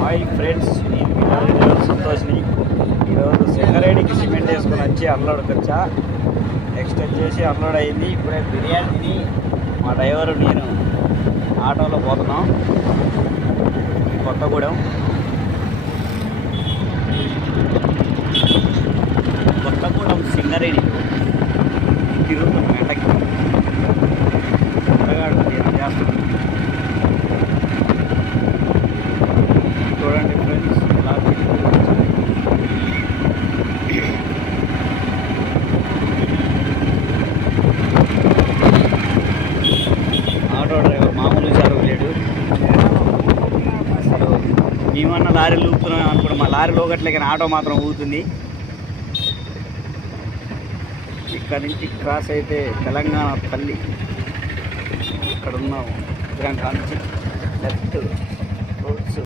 Hi friends, నేను మీ driver సంతోష్ని. ఈరోజు సింగరేణికి సిమెంట్ వేసుకొని వచ్చి అన్లోడ్కి వచ్చా. నెక్స్ట్ వచ్చేసి అన్లోడ్ అయింది. ఇప్పుడే బిర్యానీ తిని మా డ్రైవరు నేను ఆటోలో పోతున్నాం కొత్తగూడెం. కొత్తగూడెం సింగరేణి తిరుగుతున్నాం ఎండకి. కొత్తగాడు చేస్తున్నాం. చూడండి ఫ్రెండ్స్, ఎలా ఆటో డ్రైవర్ మామూలు చదువు లేడు. అసలు మేమన్నా లారీలు ఊపుతున్నాం అనుకుంటే మా లారీలో ఒకట్లే, కానీ ఆటో మాత్రం ఊగుతుంది. ఇక్కడ నుంచి క్రాస్ అయితే తెలంగాణ తల్లి. ఇక్కడ ఉన్నాం. ఇక్కడ నుంచి లెఫ్ట్ రోడ్స్